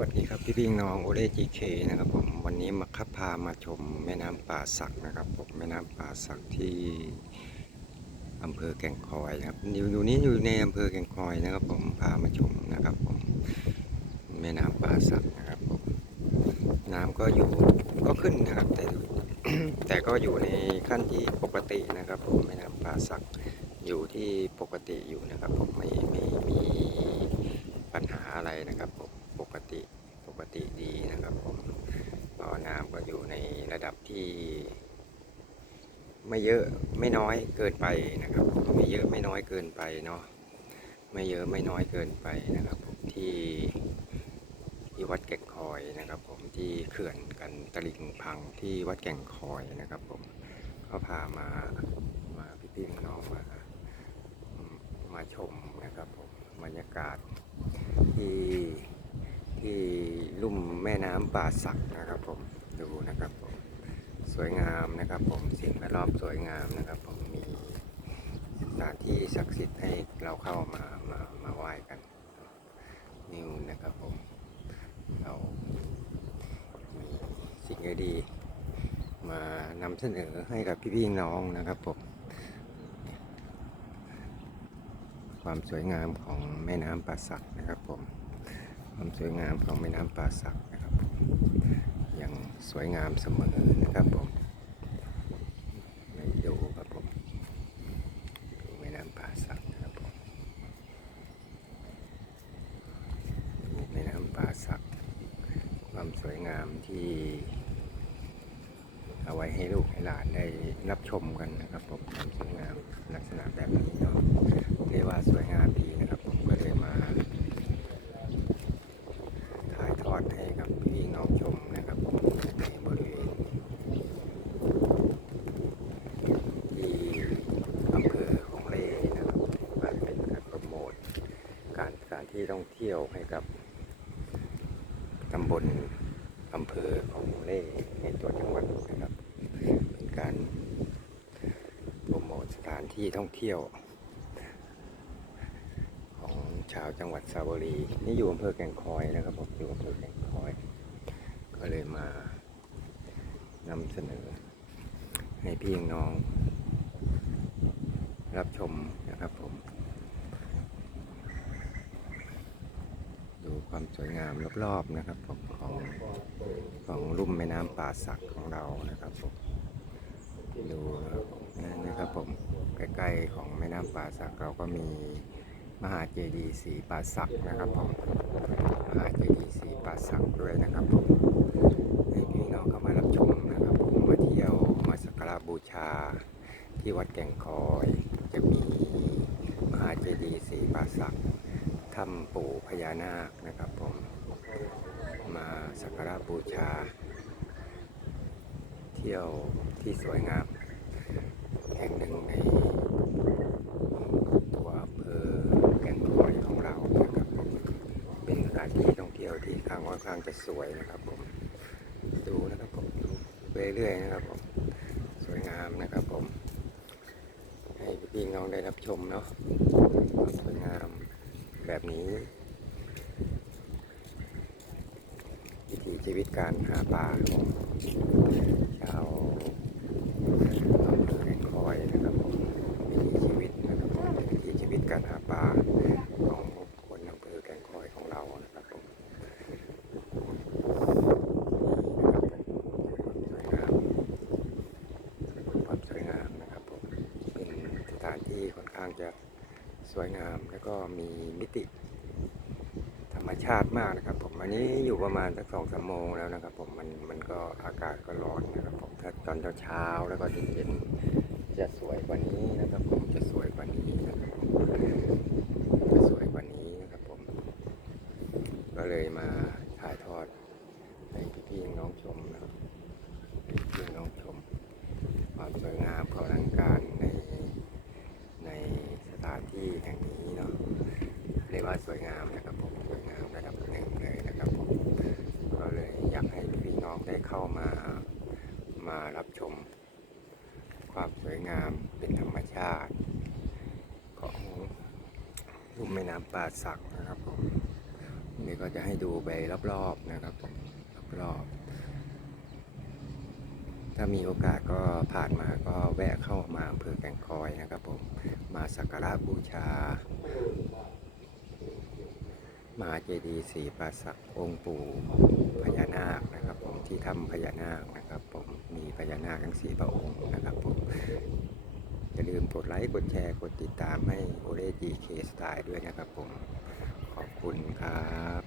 วัสดีครับพี่พิงน้องโอเลจีเคนะครับผมวันนี้มาขับพามาชมแม่น้ำป่าสักนะครับผมแม่น้ำป่าสักที่อำเภอแก่งคอยนะครับอยู่อยู่นี้อยู่ในอำเภอแก่งคอยนะครับ ผมพามาชมนะครับผมแม่น้ำป่าสักนะครับผมน้ำก็อยู่ก็ขึ้นนะครับ แต่แต่ก็อยู่ในขั้นที่ปกตินะครับ ผมแม่น้ำป่าสักอยู่ที่ปกติอยู่นะครับ ผมไม่ไม่มีปัญหาอะไรนะครับผม กติปกติดีนะครับผมก็น้ำก็อยู่ในระดับที่ไม่เยอะไม่น้อยเกินไปนะครับไม่เยอะไม่น้อยเกินไปเนาะไม่เยอะไม่น้อยเกินไปนะครับผมที่ที่วัดแก่งคอยนะครับ ผมที่เขื่อนกันตลิ่งพังที่วัดแก่งคอยนะครับ ผมก็พามามาพี่พี่น้องมามาชมนะครับผมบรรยากาศ ที่ลุ่มแม่น้ำป่าสักนะครับผมดูนะครับผมสวยงามนะครับผมสิ่งแวดล้อมสวยงามนะครับผมมีสถานที่ศักดิ์สิทธิ์ให้เราเข้ามามามาไหว้กันนิวนะครับผมเรามีสิ่งดีมานำเสนอให้กับพี่ๆน้องนะครับผมความสวยงามของแม่น้ำป่าสักนะครับผม ความสวยงามของแม่น้ำป่าสักนะครับผมยังสวยงามเสมอนะครับผมไปดูครับผมดูแม่น้ำป่าสักนะครับผมดูแม่น้ำป่าสัก ความสวยงามที่เอาไว้ให้ลูกให้หลานได้รับชมกันนะครับผมความสวยงามลักษณะแบบนี้เนาะเรียกว่าสวยงามดีนะครับ ผมก็เลยมา ถ่ายทอดให้กับพี่น้องชมนะครับผมในบริเวณที่อำเภอของเลนะครับมาเป็นการโปรโมทการสถาน ท่องเที่ยวให้กับตำบลอำเภอของเล่ในตัวจังหวัดนะครับ เป็นการโปรโมทสถานที่ท่องเที่ยว ของชาวจังหวัดสระบุรีนี่อยู่อำเภอแก่งคอยนะครับผมอยู่อำเภอแก่งคอย ก็เลยมานำเสนอ ให้พี่น้อง รับชมนะครับผม ดู ความสวยงามรอบๆนะครับผมของของลุ่มแม่น้ำป่าสักของเรานะครับผมดูนะครับผมนั่นนะครับผมใกล้ๆของแม่น้ำป่าสักเราก็มีมหาเจดีย์สีป่าสักนะครับผมมหาเจดีย์สีป่าสักด้วยนะครับผมพี่น้องเข้ามารับชมนะครับผมมาเที่ยวมาสักการะบูชาที่วัดแก่งคอยจะมีมหาเจดีย์สีป่าสัก ถ้ำปู่พญานาคนะครับผมมาสักการะบูชา เที่ยวที่สวยงาม แห่งหนึ่งในตัวอำเภอแก่งคอยของเรานะครับผมเป็นสถานที่ท่องเที่ยวที่ข้างค่อนข้างจะสวยนะครับผมดูนะครับผมดูเรื่อยๆนะครับผมสวยงามนะครับผม ให้พี่ๆน้องได้รับชมเนาะสวยงาม แบบนี้วิถีชีวิตการหาปลาของชาวอำเภอแก่งคอยนะครับผมวิถีชีวิตนะครับผมวิถีชีวิตการหาปลาของคนอำเภอแก่งคอยของเรานะครับผมสวยงามความสวยงามนะครับผมเป็นสถานที่ค่อนข้างจะ สวยงามแล้วก็มีมิติ ธรรมชาติมากนะครับ ผมอันนี้อยู่ประมาณสักสองสามโมงแล้วนะครับ ผมมันมันก็อากาศก็ร้อนนะครับผมถ้าตอนเช้าแล้วก็เย็นๆจะสวยกว่านี้นะครับ ผมจะสวยกว่านี้นะครับผมจะสวยกว่านี้นะครับ ผม ก็เลยมาถ่ายทอดให้พี่ๆน้องชมนะครับพี่ๆน้องชมความสวยงามของอลังการในในสถาน ที่แห่งนี้เนาะเรียกว่าสวยงามนะครับผมสวยงามระดับหนึ่งเลยนะครับผมก็เลยอยากให้พี่น้องได้เข้ามามารับชม ความสวยงามเป็นธรรมชาติ ของลุ่มแม่น้ำป่าสักนะครับผมนี่ก็จะให้ดูไปรอบๆนะครับผมรอบๆ ถ้ามีโอกาสก็ผ่านมาก็แวะเข้ามาอำเภอแก่งคอยนะครับผมมาสักการะบูชามหาเจดีย์สีปราศักองค์ปู่พญานาคนะครับผมที่ทำพญานาคนะครับผมมีพญานาคทั้งสีพระองค์นะครับผมอย่าลืมกดไลค์กดแชร์กดติดตามให้โอเ g จีเคสไตล์ด้วยนะครับผมขอบคุณครับ